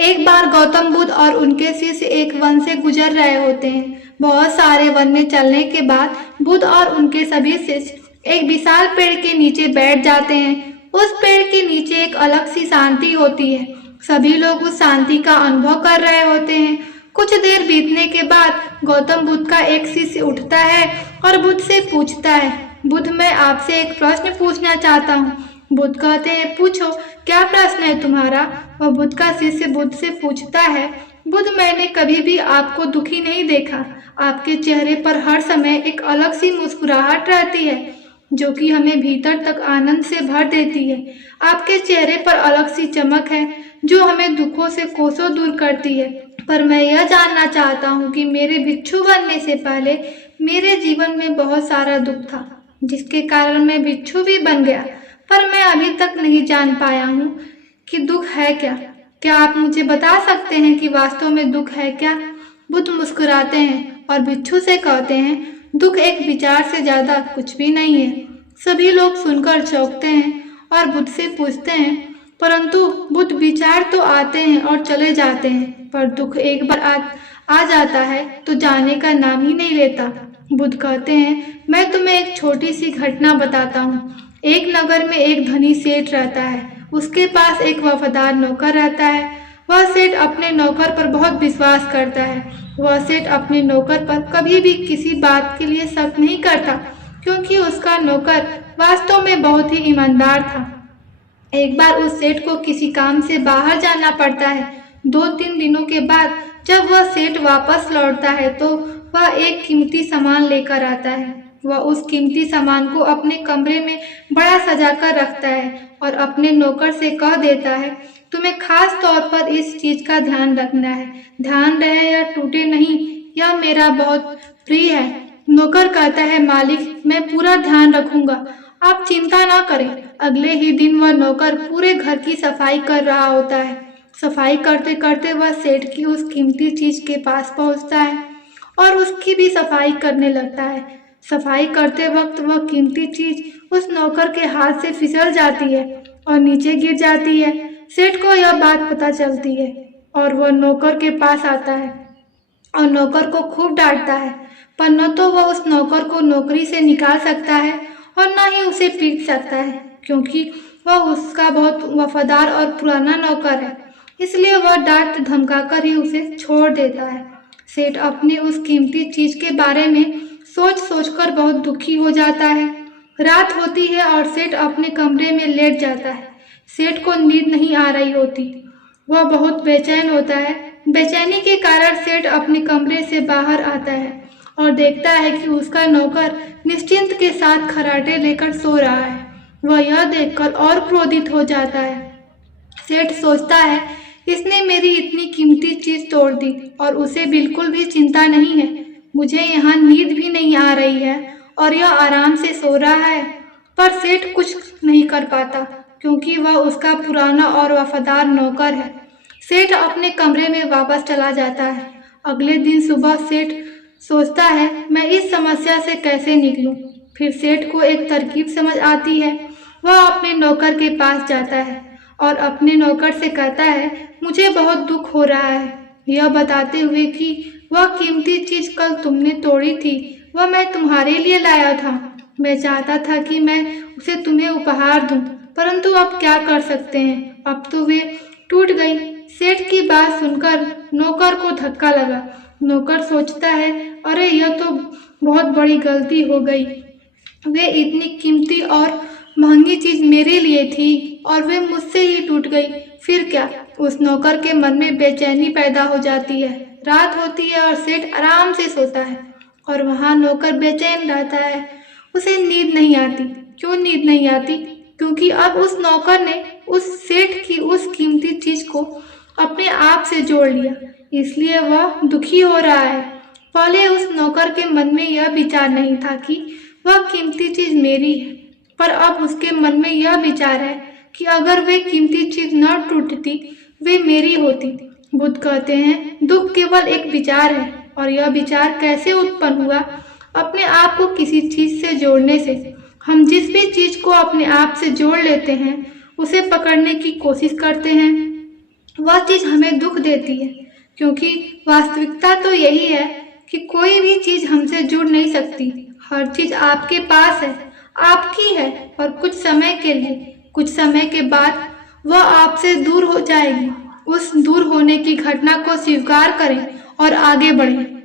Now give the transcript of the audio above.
एक बार गौतम बुद्ध और उनके शिष्य एक वन से गुजर रहे होते हैं। बहुत सारे वन में चलने के बाद बुद्ध और उनके सभी शिष्य एक विशाल पेड़ के नीचे बैठ जाते हैं। उस पेड़ के नीचे एक अलग सी शांति होती है। सभी लोग उस शांति का अनुभव कर रहे होते हैं। कुछ देर बीतने के बाद गौतम बुद्ध का एक शिष्य उठता है और बुद्ध से पूछता है, बुद्ध, मैं आपसे एक प्रश्न पूछना चाहता हूँ। बुद्ध कहते हैं, पूछो, क्या प्रश्न है तुम्हारा? वह बुद्ध का शिष्य बुद्ध से पूछता है, बुद्ध, मैंने कभी भी आपको दुखी नहीं देखा। आपके चेहरे पर हर समय एक अलग सी मुस्कुराहट रहती है जो कि हमें भीतर तक आनंद से भर देती है। आपके चेहरे पर अलग सी चमक है जो हमें दुखों से कोसों दूर करती है। पर मैं यह जानना चाहता हूँ कि मेरे भिक्षु बनने से पहले मेरे जीवन में बहुत सारा दुख था, जिसके कारण मैं भिक्षु भी बन गया। पर मैं अभी तक नहीं जान पाया हूँ कि दुख है क्या। क्या आप मुझे बता सकते हैं कि वास्तव में दुख है क्या? बुद्ध मुस्कुराते हैं और भिक्षु से कहते हैं, दुख एक विचार से ज्यादा कुछ भी नहीं है। सभी लोग सुनकर चौंकते हैं और बुद्ध से पूछते हैं, परंतु बुद्ध, विचार तो आते हैं और चले जाते हैं, पर दुख एक बार आ जाता है तो जाने का नाम ही नहीं लेता। बुद्ध कहते हैं, मैं तुम्हें एक छोटी सी घटना बताता हूँ। एक नगर में एक धनी सेठ रहता है। उसके पास एक वफादार नौकर रहता है। वह सेठ अपने नौकर पर बहुत विश्वास करता है। वह सेठ अपने नौकर पर कभी भी किसी बात के लिए शक नहीं करता, क्योंकि उसका नौकर वास्तव में बहुत ही ईमानदार था। एक बार उस सेठ को किसी काम से बाहर जाना पड़ता है। 2-3 दिनों के बाद जब वह सेठ वापस लौटता है तो वह एक कीमती सामान लेकर आता है। वह उस कीमती सामान को अपने कमरे में बड़ा सजा कर रखता है और अपने नौकर से कह देता है, तुम्हें खास तौर पर इस चीज का ध्यान रखना है। ध्यान रहे या टूटे नहीं, यह मेरा बहुत प्रिय है। नौकर कहता है, मालिक, मैं पूरा ध्यान रखूंगा, आप चिंता ना करें। अगले ही दिन वह नौकर पूरे घर की सफाई कर रहा होता है। सफाई करते करते वह सेठ की उस कीमती चीज के पास पहुंचता है और उसकी भी सफाई करने लगता है। सफाई करते वक्त वह कीमती चीज उस नौकर के हाथ से फिसल जाती है और नीचे गिर जाती है। सेठ को यह बात पता चलती है और वह नौकर के पास आता है और नौकर को खूब डांटता है। पर न तो वह उस नौकर को नौकरी से निकाल सकता है और न ही उसे पीट सकता है, क्योंकि वह उसका बहुत वफादार और पुराना नौकर है। इसलिए वह डांट धमकाकर ही उसे छोड़ देता है। सेठ अपनी उस कीमती चीज के बारे में सोच सोचकर बहुत दुखी हो जाता है। रात होती है और सेठ अपने कमरे में लेट जाता है। सेठ को नींद नहीं आ रही होती। वह बहुत बेचैन होता है। बेचैनी के कारण सेठ अपने कमरे से बाहर आता है और देखता है कि उसका नौकर निश्चिंत के साथ खराटे लेकर सो रहा है। वह यह देखकर और क्रोधित हो जाता है। सेठ सोचता है, इसने मेरी इतनी कीमती चीज तोड़ दी और उसे बिल्कुल भी चिंता नहीं है। मुझे यहाँ नींद भी नहीं आ रही है और यह आराम से सो रहा है। पर सेठ कुछ नहीं कर पाता, क्योंकि वह उसका पुराना और वफादार नौकर है। सेठ अपने कमरे में वापस चला जाता है। अगले दिन सुबह सेठ सोचता है, मैं इस समस्या से कैसे निकलूं। फिर सेठ को एक तरकीब समझ आती है। वह अपने नौकर के पास जाता है और अपने नौकर से कहता है, मुझे बहुत दुख हो रहा है, यह बताते हुए कि वह कीमती चीज कल तुमने तोड़ी थी, वह मैं तुम्हारे लिए लाया था। मैं चाहता था कि मैं उसे तुम्हें उपहार दूं, परंतु अब क्या कर सकते हैं, अब तो वे टूट गई। सेठ की बात सुनकर नौकर को धक्का लगा। नौकर सोचता है, अरे यह तो बहुत बड़ी गलती हो गई। वे इतनी कीमती और महंगी चीज मेरे लिए थी और वे मुझसे ही टूट गई। फिर क्या? उस नौकर के मन में बेचैनी पैदा हो जाती है। रात होती है और सेठ आराम से सोता है और वहाँ नौकर बेचैन रहता है। उसे नींद नहीं आती। क्यों नींद नहीं आती? क्योंकि अब उस नौकर ने उस सेठ की उस कीमती चीज को अपने आप से जोड़ लिया, इसलिए वह दुखी हो रहा है। पहले उस नौकर के मन में यह विचार नहीं था कि वह कीमती चीज मेरी है, पर अब उसके मन में यह विचार है कि अगर वे कीमती चीज न टूटती, वे मेरी होती। बुद्ध कहते हैं, दुख केवल एक विचार है और यह विचार कैसे उत्पन्न हुआ? अपने आप को किसी चीज से जोड़ने से। हम जिस भी चीज को अपने आप से जोड़ लेते हैं, उसे पकड़ने की कोशिश करते हैं वह चीज हमें दुख देती है, क्योंकि वास्तविकता तो यही है कि कोई भी चीज हमसे जुड़ नहीं सकती। हर चीज आपके पास है, आपकी है, और कुछ समय के लिए, कुछ समय के बाद वह आपसे दूर हो जाएगी। उस दूर होने की घटना को स्वीकार करें और आगे बढ़ें।